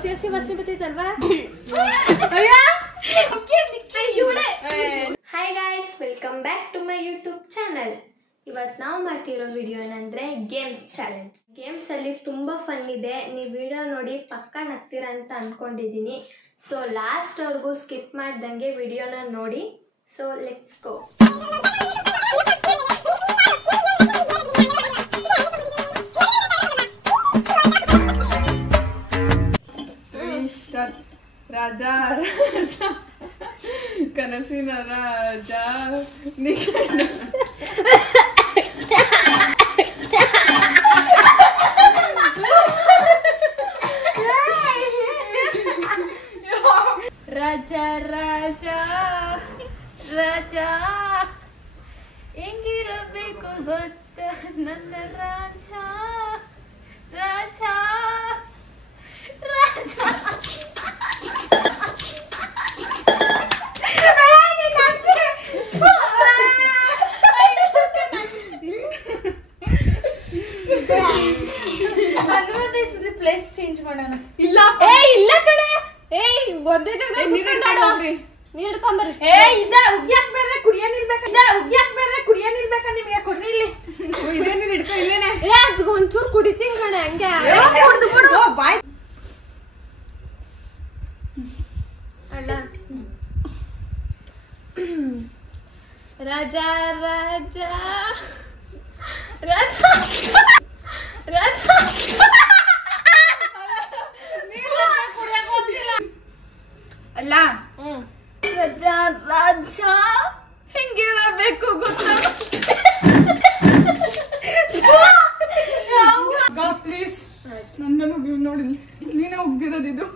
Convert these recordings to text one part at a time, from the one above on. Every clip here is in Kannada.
ಹಸಿ ಹಸಿ ವಾಸನೆ ಬರ್ತೈತಲ್ವಾ? Hi guys, welcome back to my YouTube channel. ಇವತ್ತು ನಾವು ಮಾಡ್ತಿರೋ ವಿಡಿಯೋ ಏನಂದ್ರೆ ಗೇಮ್ಸ್ ಚಾಲೆಂಜ್. ಗೇಮ್ಸ್ ಅಲ್ಲಿ ತುಂಬಾ ಫನ್ ಇದೆ. ನೀವು ವಿಡಿಯೋ ನೋಡಿ ಪಕ್ಕಾ ನಗ್ತೀರಾ ಅಂತ ಅನ್ಕೊಂಡಿದ್ದೀನಿ. ಸೊ ಲಾಸ್ಟ್ ವರ್ಗೂ ಸ್ಕಿಪ್ ಮಾಡ್ದಂಗೆ ವಿಡಿಯೋನ ನೋಡಿ. So let's go. ರಾಜ ಕನಸಿನ ರಾಜ ರಾಜ ರಾಜ ರಾಜ ಹೆಂಗಿರಬೇಕು ಗೊತ್ತ ನನ್ನ ರಾಜ ರಾಜ ರಾಜ. ಪ್ಲೇಸ್ ಚೇಂಜ್ ಮಾಡೋಣ. ಇಲ್ಲ ಇಲ್ಲ ಕಡೆ. ಒಂದೇ ಜಾಗ ನೀರ್ ಹಿಡ್ಕೊಂಬರ್ರಿ. ಉಗ್ಯಾಕ್ ಬೇರೆ ಕುಡಿಯ ನಿಲ್ಬೇಕ. ಉಗ್ಯಾಕ್ ಬೇರೆ ಕುಡಿಯ ನಿಲ್ಬೇಕ. ನಿಮ್ಗೆ ಕೊಡ್ರಿ ಇಲ್ಲಿ. ಇದೇನು ಹಿಡ್ಕೊ ಇಲ್ಲೇನೆ. ಒಂಚೂರು ಕುಡಿತೀನಿ ಕಣೆ ಹಂಗೆ. ಅಲ್ಲ ರಾಜ ರಾಜ ರಾಜ ರಾಜ ಅಲ್ಲ ರಾಜ ರಾಜ ಹೆಂಗಿರಬೇಕು ಗೊತ್ತಾ? ಪ್ಲೀಸ್ ನನ್ನ ನೋಡಿ, ನೀನೇ ಉಗ್ದಿರೋದು ಇದು.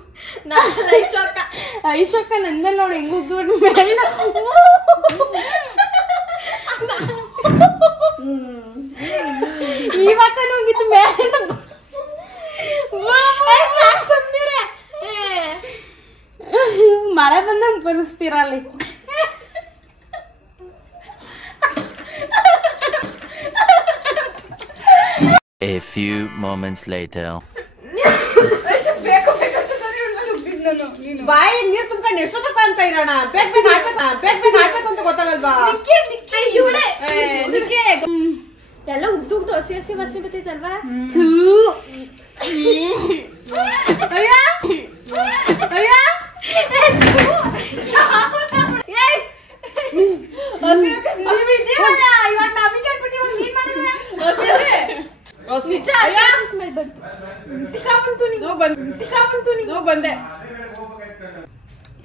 ಐಶಕ್ಕ ನನ್ ಮೇಲೆ ನೋಡಿ ಹೆಂಗ್ ಉಗ್ದು ಇವಾಗ ಹೋಗಿತ್ತು ಮೇಲೆ ಮಳೆ ಬಂದಂಗ್ ಬರಿಸ್ತೀರ ಅಲ್ಲಿ. A few moments later. ಬಾಯಿ ನೀರ್ ತುಂಬ್ಕೊಂಡು ಎಷ್ಟೊತ್ತಪ್ಪ ಅಂತ ಇರೋಣ. ಬೇಗ ಆಡ್ಬೇಕು ಅಂತ ಗೊತ್ತಾಗಲ್ವಾ? ಎಲ್ಲ ಉಗ್ದು ಹಸಿ ಹಸಿ ವಾಸನೆ ಬರ್ತೈತಲ್ವಾ? ಬಂದೆ.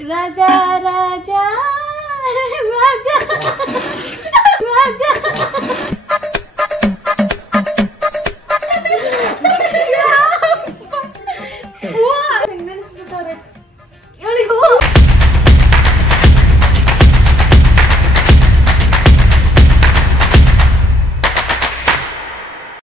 ರಾಜ ರಾಜ ರಾಜ ರಾಜ